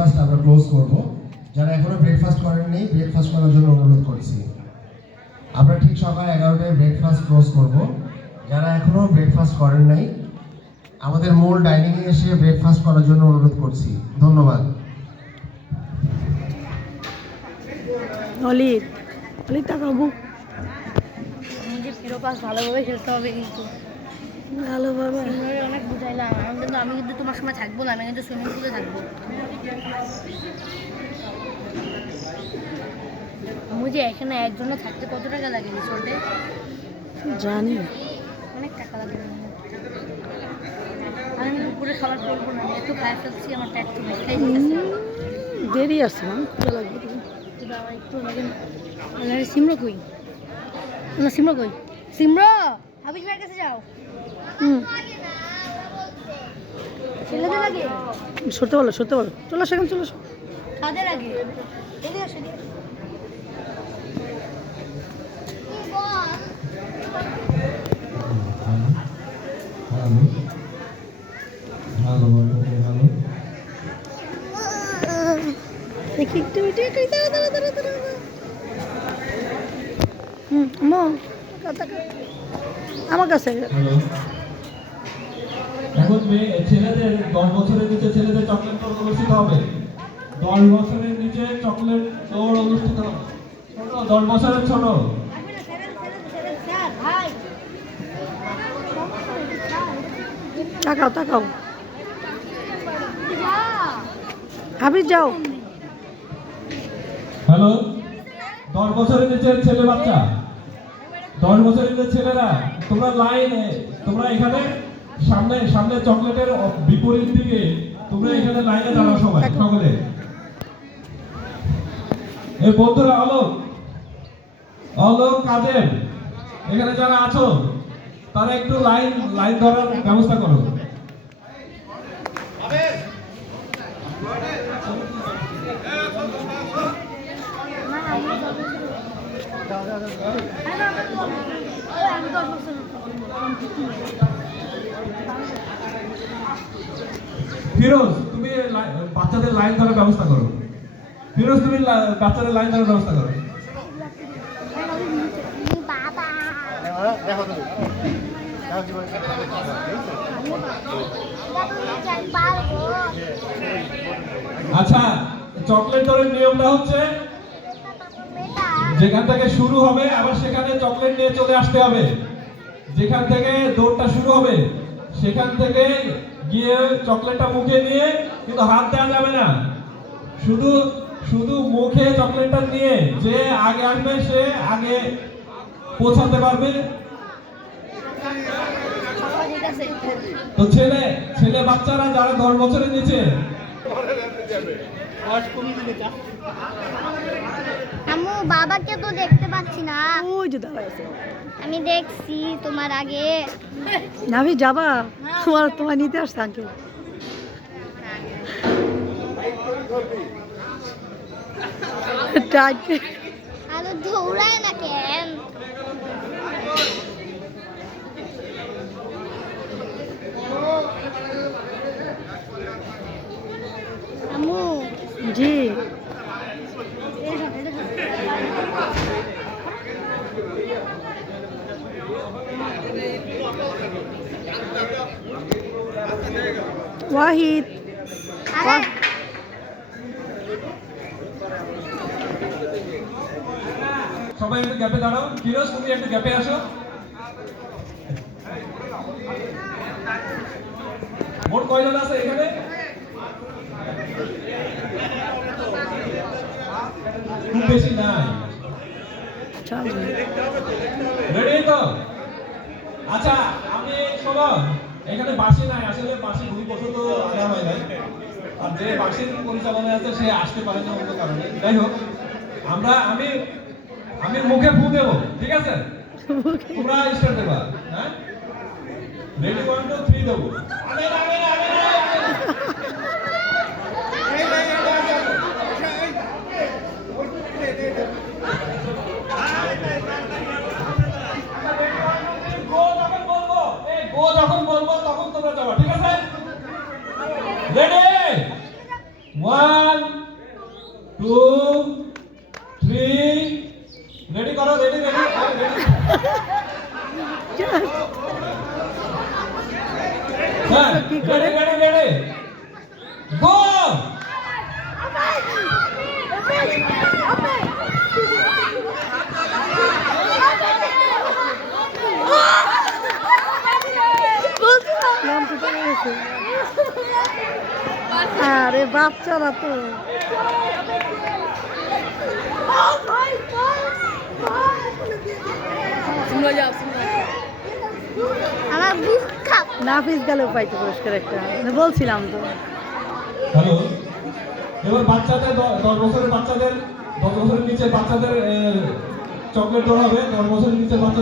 Breakfast আমরা close করব। যারা এখনো ব্রেকফাস্ট করেননি ব্রেকফাস্ট করার জন্য অনুরোধ করছি। আমরা ঠিক সকাল 11টায় ব্রেকফাস্ট ক্লোজ করব। যারা এখনো ব্রেকফাস্ট করেন নাই আমাদের মূল ডাইনিংয়ে এসে ব্রেকফাস্ট করার জন্য অনুরোধ করছি। ধন্যবাদ। অলিদ অলিদ তাকাবো আমাদের প্রিয় পাস ভালোভাবে খেলতে হবে, কিন্তু ভালোভাবে অনেক বুঝাইলাম। আমি কিন্তু তোমার সময় থাকবো না, আমি কিন্তু সুইমিং পুলে থাকবো। আমি যে এখানে একজনে থাকতে কত টাকা লাগে রিসোর্টে? জানি অনেক টাকা লাগে। আমি দুপুরে খাবার করবো না, আমি এত খাই ফেলছি, আমার পেট তো খাই দিতেছে। দেরি আছে না, ক্ষুধা লাগবে তো। আমার একটু লাগে। সিমরো কই? না সিমরো কই? সিমরো হাবিজ ভাইয়ের কাছে যাও। ছেলেদের আগে সরতে বলো চলো সেখানে চলো। কাদের আগে? এদিকে আসো, এদিকে আসো। দেখি একটু আমার কাছে এখন ছেলেদের 10 বছরের নিচে ছেলেদের চকলেট দৌড় অনুষ্ঠিত হবে। 10 বছরের নিচে চকলেট দৌড় অনুষ্ঠিত হবে। 10 বছরের ছোট তাকাও হাবিজ যাও। হ্যালো, 10 বছরের নিচে ছেলে বাচ্চা, 10 বছরের নিচে ছেলেরা তোমরা এখানে সামনে চকলেটের বিপরীত দিকে তোমরা এখানে লাইনে দাঁড়াও সকলে। এই বন্ধুরা অলোক কাজের এখানে যারা আছো তারা একটু লাইন ধরার ব্যবস্থা করো। ফিরোজ, তুমি বাচ্চাদের লাইন ধরার ব্যবস্থা করো। ফিরোজ, তুমি বাচ্চাদের লাইন ধরার ব্যবস্থা করো। আচ্ছা, চকলেট দৌড়ের নিয়মটা হচ্ছে যেখান থেকে শুরু হবে আবার সেখানে চকলেট নিয়ে চলে আসতে হবে। যেখান থেকে দৌড়টা শুরু হবে সেখান থেকে গিয়ে চকলেটটা মুখে নিয়ে, কিন্তু হাত দেওয়া যাবে না, শুধু মুখে চকলেটটা নিয়ে যে আগে আসবে সে আগে পৌঁছাতে পারবে। তো ছেলে বাচ্চারা যারা 10 বছরের নিচে, আম্মু বাবাকে তো দেখতে পাচ্ছি না। ওই যে দাঁড়ায় আছে। আমি দেখছি তোমার আগে। নাভি যাবা? তোমার নিতে আসছে আঙ্কেল। আরো দৌড়ায় না কেন? আম্মু জি ওয়াহিদ সবাই একটু গ্যাপে দাঁড়াও। ফিরোজ, তুমি একটু গ্যাপে আসো। মোট কয়জন আছে এখানে? খুব বেশি নাই। রেডি তো? আচ্ছা, আমি শোনো, এখানে বাসি নাই, আসলে বাসি 2 বছর তো আনা হয় নাই, আর যে বাসির পরিচালনায় আছে সে আসতে পারে না অন্য কারণে। যাই হোক, আমি মুখে ফু দেবো, ঠিক আছে? তোমরা স্টার্ট দেবা। হ্যাঁ, রেডি 1 2 3 দেবো। যখন বলবো তখন তোমরা যাবা, ঠিক আছে? রেডি 1 1 2 3 রেডি করো রেডি রেডি হ্যাঁ কি করে? রেডি রেডি গো নাম তো চলে গেছে। আরে বাচ্চারা তো আমার বুক খাপ নাফিস গেলেও পাইতো পুরস্কার একটা, বলছিলাম তো। হ্যালো এবার বাচ্চাদের 10 বছরের বাচ্চাদের 10 বছরের নিচে বাচ্চাদের চকলেট দেওয়া হবে 10 বছরের নিচে বাচ্চাদের